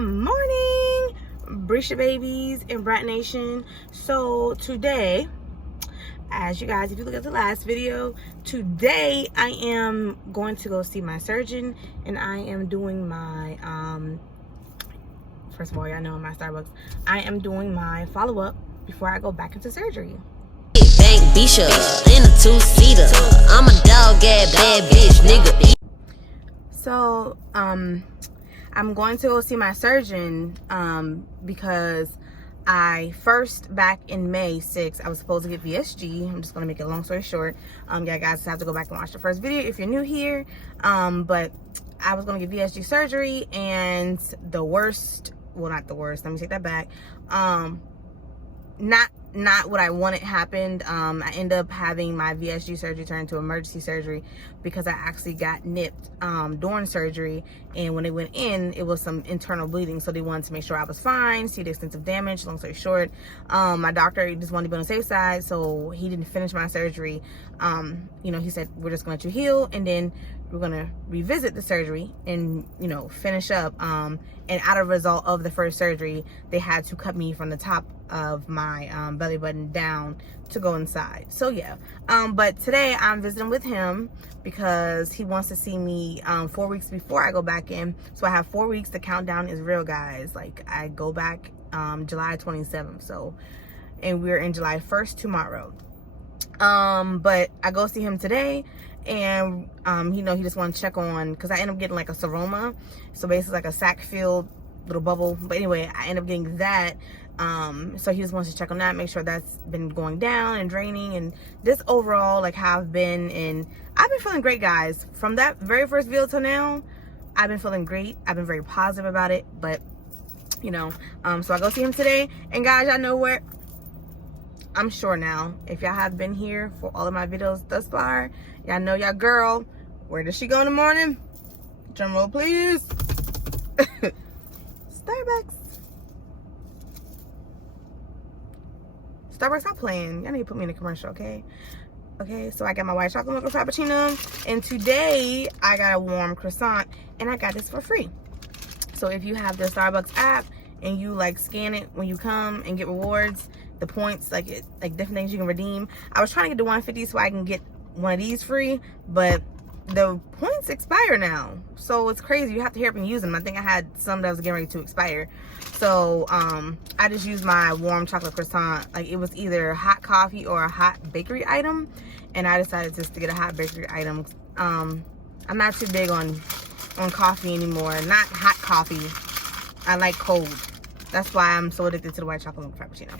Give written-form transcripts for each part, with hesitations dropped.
morning, Brisha babies and Brat Nation. So today, as you guys, if you look at the last video, today I am going to go see my surgeon, and I am doing my first of all, y'all know my Starbucks, I am doing my follow-up before I go back into surgery. Bank Bishop in a two-seater. I'm a dog at bad bitch nigga. So I'm going to go see my surgeon because I first, back in May 6th, I was supposed to get VSG. I'm just going to make it a long story short. Yeah, guys, have to go back and watch the first video if you're new here. But I was going to get VSG surgery, and the worst, well, not the worst, let me take that back. Not what I wanted happened. I ended up having my VSG surgery turn into emergency surgery because I actually got nipped during surgery, and when they went in, it was some internal bleeding, so they wanted to make sure I was fine, see the extent of damage. Long story short, my doctor just wanted to be on the safe side, so he didn't finish my surgery. You know, he said, we're just going to let you heal, and then we're going to revisit the surgery and, you know, finish up. And out of result of the first surgery, they had to cut me from the top of my belly button down to go inside. So yeah, but today I'm visiting with him because he wants to see me 4 weeks before I go back in. So I have 4 weeks. The countdown is real, guys. Like, I go back July 27th. So, and we're in July 1st tomorrow. But I go see him today, and you know, he just want to check on, because I end up getting like a seroma, so basically like a sac filled little bubble. But anyway, I end up getting that. So he just wants to check on that, make sure that's been going down and draining, and just overall like how I've been. And I've been feeling great, guys. From that very first video till now, I've been feeling great. I've been very positive about it. But you know, so I go see him today, and guys, y'all know where, I'm sure now, if y'all have been here for all of my videos thus far, y'all know y'all girl, where does she go in the morning? Drum roll, please. Starbucks. Starbucks, stop playing. Y'all need to put me in a commercial, okay? Okay, so I got my white chocolate milk frappuccino, and today I got a warm croissant, and I got this for free. So if you have the Starbucks app and you like scan it when you come and get rewards, the points, like different things you can redeem. I was trying to get the 150 so I can get one of these free, but the points expire now, so it's crazy. You have to hurry up and use them. I think I had some that was getting ready to expire, so I just used my warm chocolate croissant. Like, it was either hot coffee or a hot bakery item, and I decided just to get a hot bakery item. I'm not too big on coffee anymore, not hot coffee. I like cold. That's why I'm so addicted to the white chocolate milk frappuccino.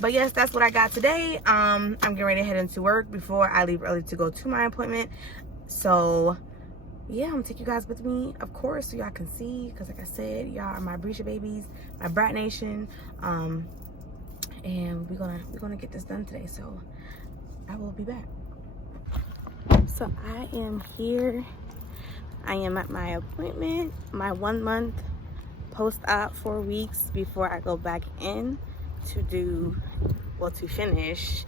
But yes, that's what I got today. I'm getting ready to head into work before I leave early to go to my appointment. So yeah, I'm gonna take you guys with me, of course, so y'all can see, because like I said, y'all are my Brisha babies, my Brat Nation. And we're gonna get this done today, so I will be back. So I am here. I am at my appointment, my 1 month post-op, 4 weeks before I go back in to do, well, to finish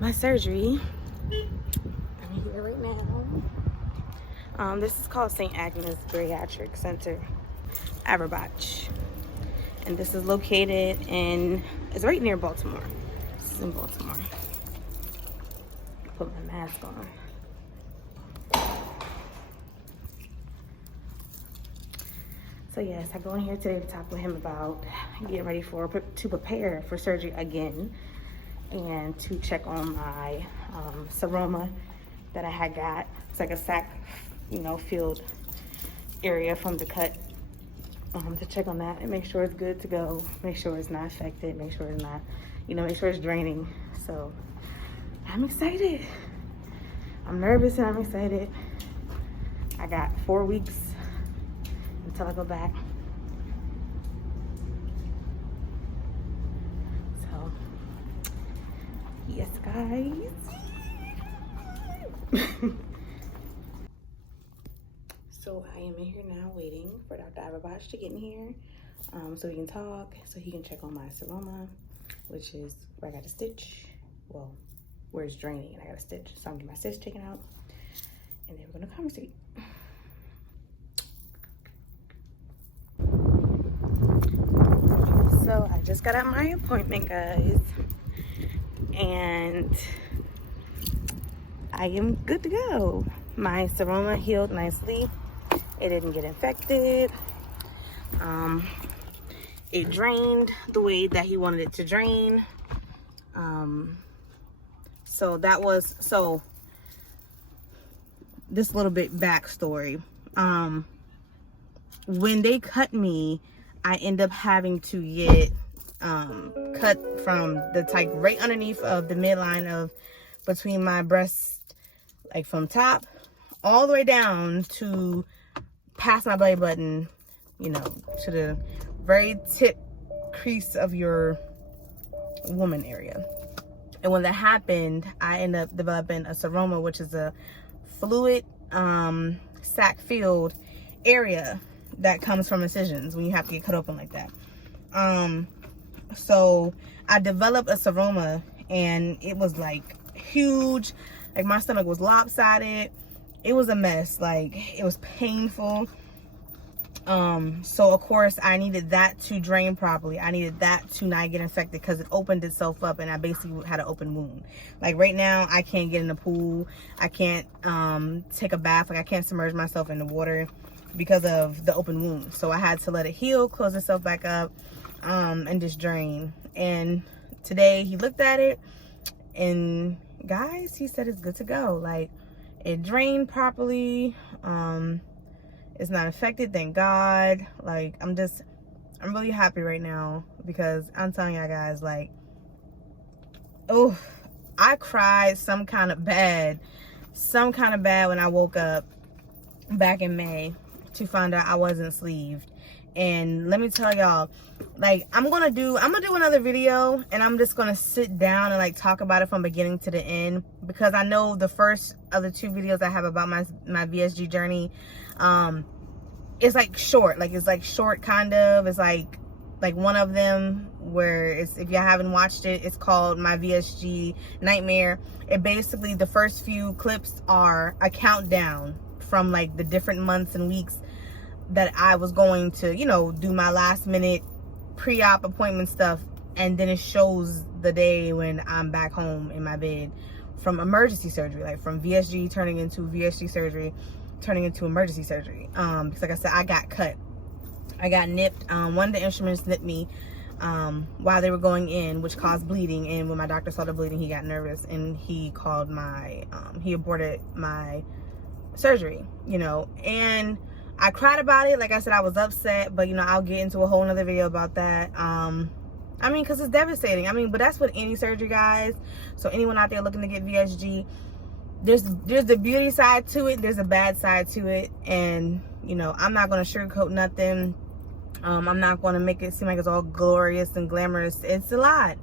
my surgery. I'm here right now. This is called St. Agnes Bariatric Center, Aberbach, and this is located in, it's right near Baltimore. This is in Baltimore. Put my mask on. So yes, I go in here today to talk with him about getting ready to prepare for surgery again, and to check on my seroma that I had got. It's like a sac, you know, filled area from the cut. To check on that and make sure it's good to go, make sure it's not affected, make sure it's not, you know, make sure it's draining. So I'm excited. I'm nervous and I'm excited. I got 4 weeks until I go back. So yes, guys. So I am in here now waiting for Dr. Aberbach to get in here, so we can talk, so he can check on my seroma, which is where I got a stitch, well, where it's draining and I got a stitch. So I'm gonna get my stitch taken out, and then we're gonna conversate. just got out my appointment, guys, and I am good to go. My seroma healed nicely. It didn't get infected. It drained the way that he wanted it to drain. So this little bit backstory. When they cut me, I end up having to get cut from the like right underneath of the midline of between my breasts, like from top all the way down to past my belly button, you know, to the very tip crease of your woman area. And when that happened, I ended up developing a seroma, which is a fluid sac filled area that comes from incisions when you have to get cut open like that. So I developed a seroma, and it was like huge. Like my stomach was lopsided. It was a mess. Like it was painful. So of course I needed that to drain properly. I needed that to not get infected because it opened itself up, and I basically had an open wound. Like right now I can't get in the pool. I can't take a bath. Like I can't submerge myself in the water because of the open wound. So I had to let it heal, close itself back up, and just drain. And today he looked at it, and guys, he said it's good to go. Like it drained properly. It's not affected, thank God. Like I'm really happy right now, because I'm telling y'all guys, like, oh, I cried some kind of bad when I woke up back in May to find out I wasn't sleeved. And let me tell y'all, like, I'm gonna do another video, and I'm just gonna sit down and like talk about it from beginning to the end, because I know the first of the 2 videos I have about my VSG journey, it's like short, kind of. It's like one of them where it's, if you haven't watched it, it's called My VSG Nightmare. It basically, the first few clips are a countdown from like the different months and weeks that I was going to, you know, do my last minute pre-op appointment stuff, and then it shows the day when I'm back home in my bed from emergency surgery, like from VSG turning into VSG surgery, turning into emergency surgery. Because like I said, I got cut. I got nipped. One of the instruments nipped me while they were going in, which caused bleeding. And when my doctor saw the bleeding, he got nervous, and he called he aborted my surgery, you know. And I cried about it. Like I said, I was upset, but you know, I'll get into a whole nother video about that. I mean, because it's devastating. I mean, but that's with any surgery, guys. So anyone out there looking to get VSG, there's the beauty side to it, there's a bad side to it, and you know, I'm not going to sugarcoat nothing. I'm not going to make it seem like it's all glorious and glamorous. It's a lot.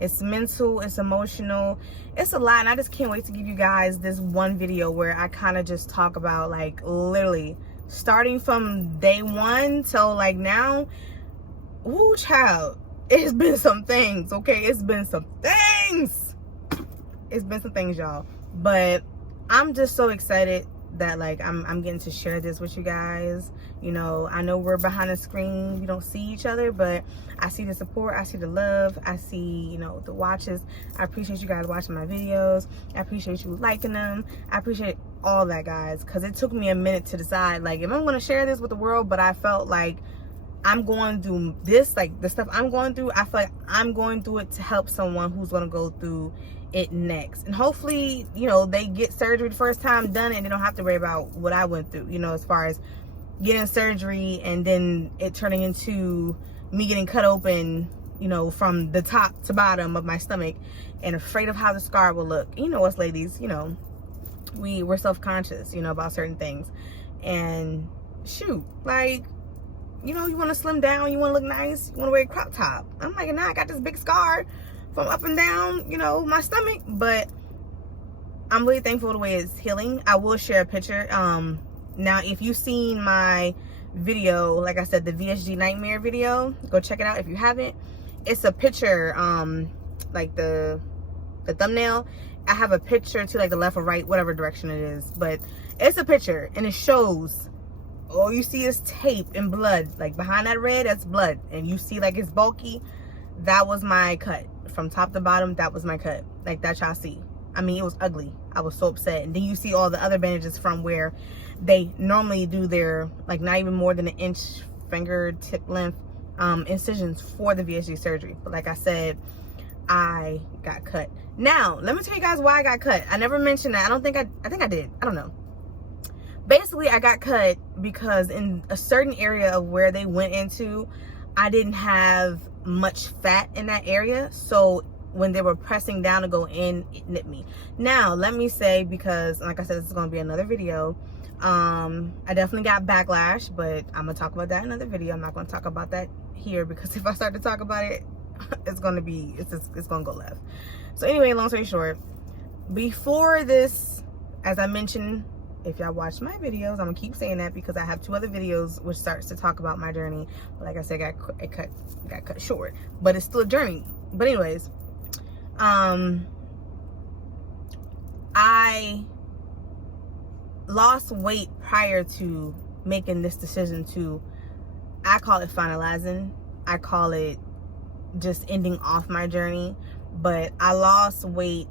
It's mental, it's emotional, it's a lot. And I just can't wait to give you guys this one video where I kind of just talk about, like, literally starting from day 1 till like now. Ooh, child, it's been some things, okay? It's been some things, y'all. But I'm just so excited that like I'm getting to share this with you guys. You know, I know we're behind the screen, we don't see each other, but I see the support, I see the love, I see, you know, the watches. I appreciate you guys watching my videos. I appreciate you liking them. I appreciate all that, guys, because it took me a minute to decide, like, if I'm going to share this with the world. But I felt like I'm going through this, like the stuff I'm going through, I feel like I'm going through it to help someone who's going to go through it next. And hopefully, you know, they get surgery the first time done, and they don't have to worry about what I went through, you know, as far as getting surgery and then it turning into me getting cut open, you know, from the top to bottom of my stomach, and afraid of how the scar will look. You know, us ladies, you know, we're self-conscious, you know, about certain things. And shoot, like, you know, you want to slim down, you want to look nice, you want to wear a crop top. I'm like, nah, I got this big scar from up and down, you know, my stomach. But I'm really thankful the way it's healing. I will share a picture. Now, if you've seen my video, like I said, the VSG Nightmare video, go check it out if you haven't. It's a picture, like the thumbnail. I have a picture to like the left or right, whatever direction it is, but it's a picture, and it shows, all you see is tape and blood. Like behind that red, that's blood, and you see like it's bulky. that was my cut. From top to bottom, that was my cut. Like that y'all see. I mean, it was ugly. I was so upset. And then you see all the other bandages from where they normally do their, like, not even more than an inch fingertip length incisions for the VSG surgery. But like I said, I got cut. Now, let me tell you guys why I got cut. I never mentioned that. I think I did. I don't know. Basically, I got cut because in a certain area of where they went into, I didn't have much fat in that area. So when they were pressing down to go in, it nipped me. Now, let me say, because like I said, this is going to be another video. I definitely got backlash, but I'm going to talk about that in another video. I'm not going to talk about that here because if I start to talk about it, it's going to go left. So anyway, long story short, before this, as I mentioned, if y'all watch my videos, I'm gonna keep saying that because I have 2 other videos which starts to talk about my journey. But like I said, it got cut short, but it's still a journey. But anyways, I lost weight prior to making this decision to, I call it finalizing. I call it just ending off my journey. But I lost weight,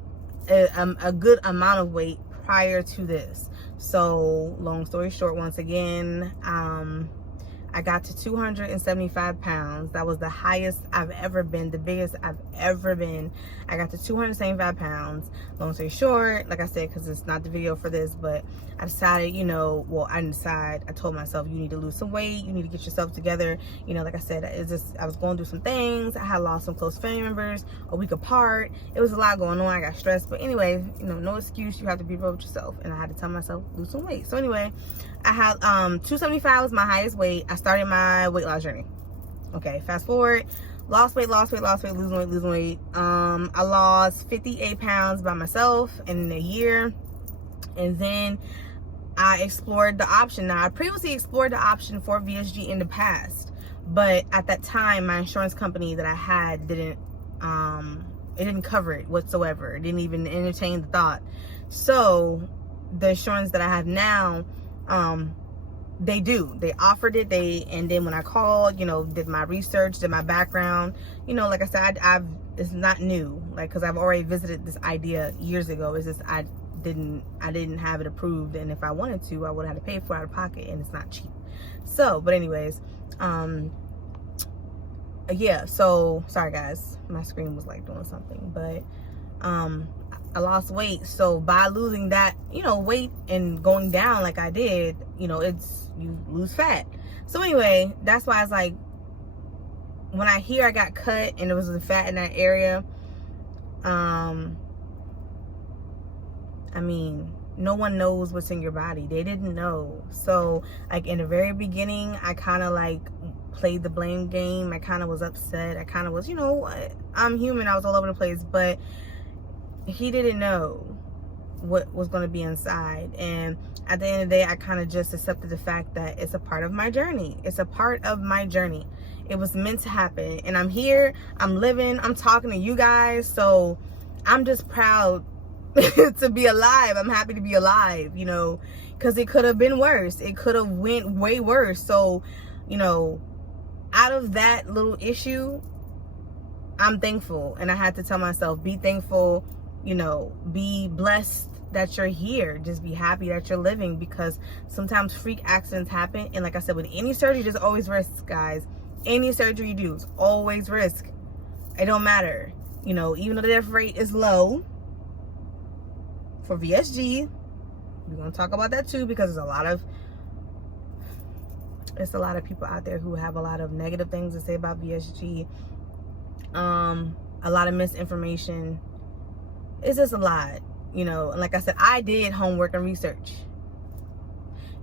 a good amount of weight prior to this. So long story short, once again, I got to 275 pounds. That was the highest I've ever been, the biggest I've ever been. I got to 275 pounds. Long story short, like I said, because it's not the video for this, but I decided, you know, well, I didn't decide. I told myself, you need to lose some weight. You need to get yourself together. You know, like I said, I was going through some things. I had lost some close family members a week apart. It was a lot going on. I got stressed. But anyway, you know, no excuse. You have to be real with yourself. And I had to tell myself, lose some weight. So anyway, I had 275 was my highest weight. I started my weight loss journey. Okay, fast forward. Lost weight, losing weight. I lost 58 pounds by myself in a year. And then I explored the option. Now, I previously explored the option for VSG in the past, but at that time, my insurance company that I had didn't cover it whatsoever. It didn't even entertain the thought. So the insurance that I have now, they do. They offered it. And then when I called, you know, did my research, did my background, you know, like I said, it's not new, like, because I've already visited this idea years ago. It's just I didn't have it approved, and if I wanted to, I would have had to pay for it out of pocket, and it's not cheap. So, but anyways, yeah, so sorry guys, my screen was like doing something, but I lost weight. So by losing that, you know, weight and going down like I did, you know, you lose fat. So anyway, that's why it's like, when I hear I got cut and there was the fat in that area, I mean, no one knows what's in your body. They didn't know. So like in the very beginning, I kind of like played the blame game. I kind of was upset. I kind of was, you know, I'm human. I was all over the place, but he didn't know what was going to be inside. And at the end of the day, I kind of just accepted the fact that it's a part of my journey. It's a part of my journey. It was meant to happen. And I'm here, I'm living, I'm talking to you guys. So I'm just proud to be alive. I'm happy to be alive, you know, because it could have been worse. It could have went way worse. So, you know, out of that little issue, I'm thankful. And I had to tell myself, be thankful, you know, be blessed that you're here. Just be happy that you're living, because sometimes freak accidents happen. And like I said, with any surgery, there's always risk, guys. Any surgery you do is always risk. It don't matter. You know, even though the death rate is low for VSG, we're going to talk about that too, because there's a lot of people out there who have a lot of negative things to say about VSG. A lot of misinformation. It's just a lot, you know. And like I said, I did homework and research.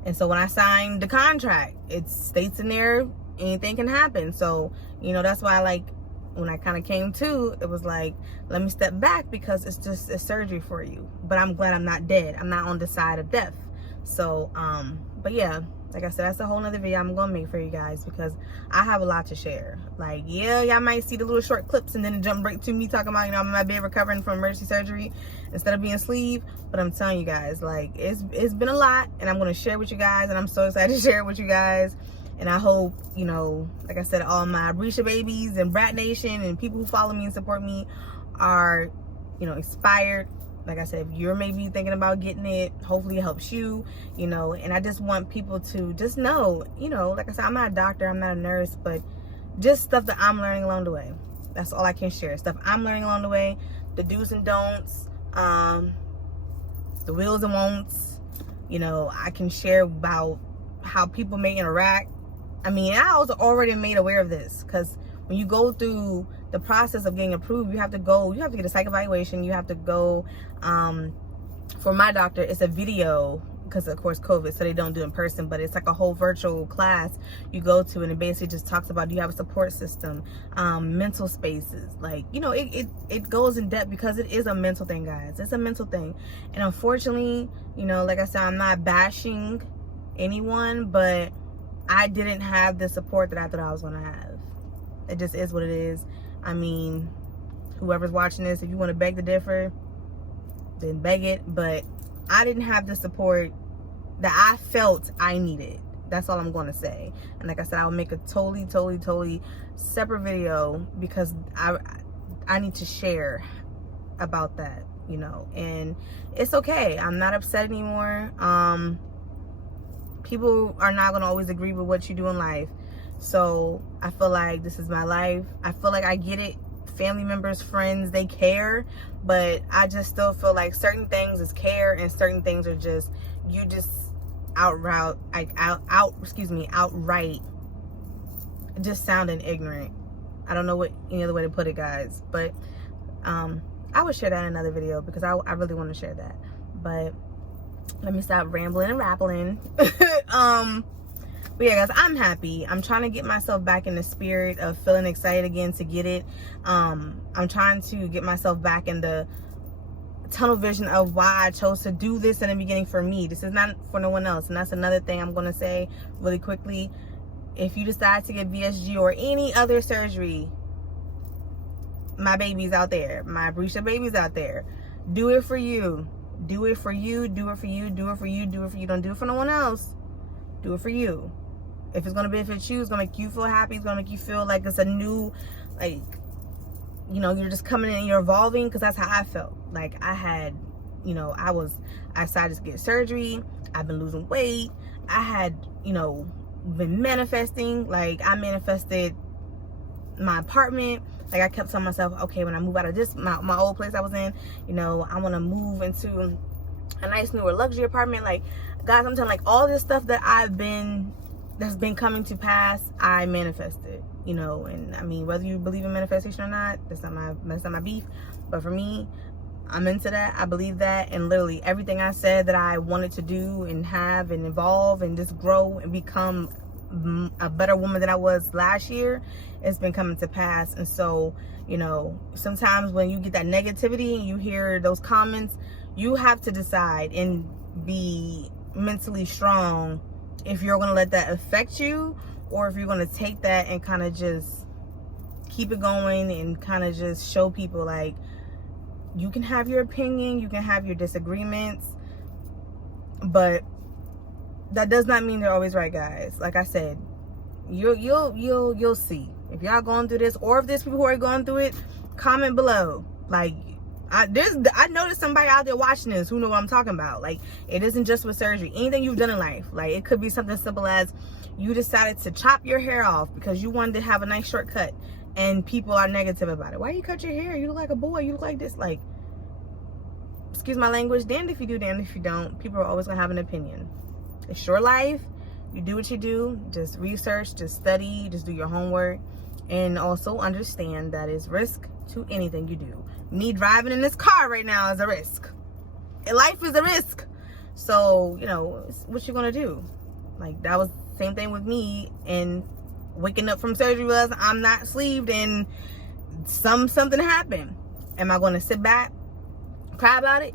And so when I signed the contract, it states in there anything can happen. So, you know, that's why, like, when I kind of came to, it was like, let me step back, because it's just a surgery for you. But I'm glad I'm not dead. I'm not on the side of death. So, but yeah, like I said, that's a whole nother video I'm gonna make for you guys, because I have a lot to share. Like, yeah, y'all might see the little short clips and then jump right to me talking about, you know, I'm in my bed recovering from emergency surgery instead of being asleep. But I'm telling you guys, like, it's been a lot, and I'm gonna share with you guys, and I'm so excited to share it with you guys. And I hope, you know, like I said, all my Risha babies and Brat Nation and people who follow me and support me are, you know, inspired. Like I said, if you're maybe thinking about getting it, hopefully it helps you, you know. And I just want people to just know, you know, like I said, I'm not a doctor, I'm not a nurse, but just stuff that I'm learning along the way. That's all I can share. Stuff I'm learning along the way, the do's and don'ts, the wills and won'ts. You know, I can share about how people may interact. I mean, I was already made aware of this, because when you go through the process of getting approved, you have to get a psych evaluation. You have to go, for my doctor, it's a video, because of course COVID, so they don't do it in person, but it's like a whole virtual class you go to, and it basically just talks about, do you have a support system, mental spaces, like, you know, it goes in depth, because it is a mental thing, guys. It's a mental thing. And unfortunately, you know, like I said, I'm not bashing anyone, but I didn't have the support that I thought I was gonna have. It just is what it is. I mean, whoever's watching this, if you want to beg to differ, then beg it, but I didn't have the support that I felt I needed. That's all I'm going to say. And like I said, I will make a totally separate video, because I need to share about that, you know. And it's okay. I'm not upset anymore. People are not going to always agree with what you do in life. So I feel like this is my life. I feel like I get it. Family members, friends, they care, but I just still feel like certain things is care, and certain things are just, you just outright just sounding ignorant. I don't know what any other way to put it, guys, but I would share that in another video, because I really want to share that. But let me stop rambling and rappling. But yeah, guys, I'm happy. I'm trying to get myself back in the spirit of feeling excited again to get it. I'm trying to get myself back in the tunnel vision of why I chose to do this in the beginning for me. This is not for no one else. And that's another thing I'm going to say really quickly. If you decide to get VSG or any other surgery, my babies out there, my Brisha babies out there, do it for you. Do it for you. Do it for you. Do it for you. Do it for you. Don't do it for no one else. Do it for you. If it's going to benefit you, it's going to make you feel happy, it's going to make you feel like it's a new, like, you know, you're just coming in and you're evolving, because that's how I felt. Like, I had, you know, I decided to get surgery. I've been losing weight. I had, you know, been manifesting. Like, I manifested my apartment. Like, I kept telling myself, okay, when I move out of this, my old place I was in, you know, I want to move into a nice newer luxury apartment. Like, guys, I'm telling, like, all this stuff that that's been coming to pass, I manifested, you know. And I mean, whether you believe in manifestation or not, that's not my beef. But for me, I'm into that. I believe that. And literally everything I said that I wanted to do and have and evolve and just grow and become a better woman than I was last year, it's been coming to pass. And so, you know, sometimes when you get that negativity and you hear those comments, you have to decide and be mentally strong if you're going to let that affect you, or if you're going to take that and kind of just keep it going and kind of just show people, like, you can have your opinion, you can have your disagreements, but that does not mean they're always right, guys. Like I said, you'll see if y'all going through this, or if there's people who are going through it. Comment below. Like, I know there's somebody out there watching this who know what I'm talking about. Like, it isn't just with surgery. Anything you've done in life, like, it could be something simple as you decided to chop your hair off because you wanted to have a nice shortcut, and people are negative about it. Why you cut your hair? You look like a boy. You look like this. Like, excuse my language, damned if you do, damned if you don't. People are always gonna have an opinion. It's your life. You do what you do. Just research, just study, just do your homework, and also understand that it's risk to anything you do. Me driving in this car right now is a risk. And life is a risk. So, you know, what you gonna do? Like, that was the same thing with me, and waking up from surgery was, I'm not sleeved and something happened. Am I gonna sit back, cry about it,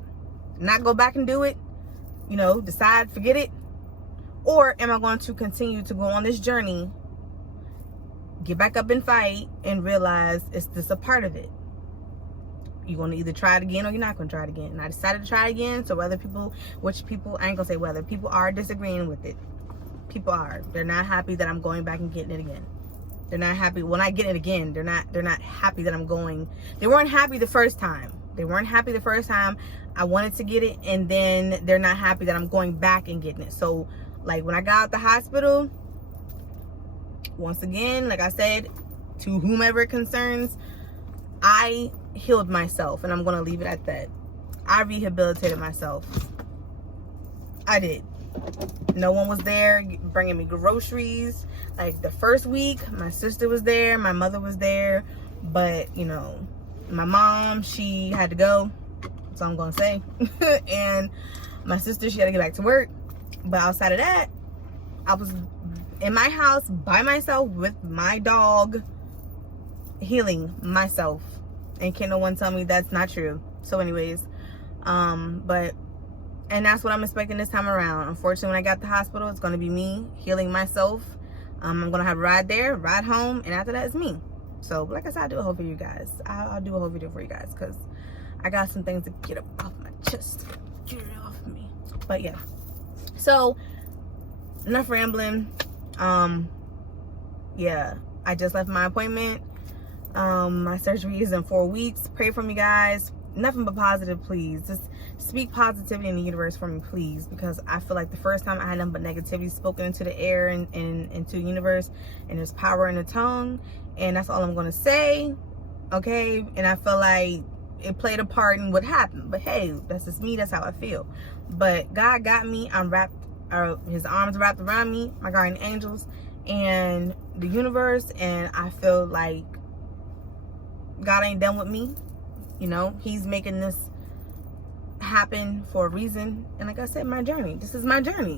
not go back and do it, you know, decide, forget it? Or am I going to continue to go on this journey, get back up and fight, and realize it's just a part of it? You're going to either try it again or you're not going to try it again. And I decided to try it again. So whether people, I ain't going to say whether, people are disagreeing with it. People are. They're not happy that I'm going back and getting it again. They're not happy when I get it again. They're not happy that I'm going. They weren't happy the first time. They weren't happy the first time I wanted to get it, and then they're not happy that I'm going back and getting it. So like when I got out the hospital, once again, like I said, to whomever it concerns, I healed myself, and I'm going to leave it at that. I rehabilitated myself. I did. No one was there bringing me groceries. Like the first week, my sister was there, my mother was there, but you know, my mom, she had to go, so I'm gonna say, and my sister, she had to get back to work. But outside of that, I was in my house by myself with my dog, healing myself, and can't no one tell me that's not true. So anyways, and that's what I'm expecting this time around. Unfortunately, when I got to the hospital, it's going to be me healing myself. I'm going to have a ride there, ride home, and after that, it's me. So, like I said, I'll do a whole video, guys. I'll do a whole video for you guys because I got some things to get up off my chest. Get it off me. But, yeah. So, enough rambling. Yeah, I just left my appointment. My surgery is in 4 weeks. Pray for me, guys. Nothing but positive, please. Just speak positivity in the universe for me, please, because I feel like the first time I had nothing but negativity spoken into the air and into the universe, and there's power in the tongue, and that's all I'm going to say, okay? And I feel like it played a part in what happened, but hey, that's just me. That's how I feel. But God got me. I'm wrapped, his arms wrapped around me, my guardian angels, and the universe, and I feel like God ain't done with me. You know, he's making this happen for a reason. And like I said, my journey. This is my journey.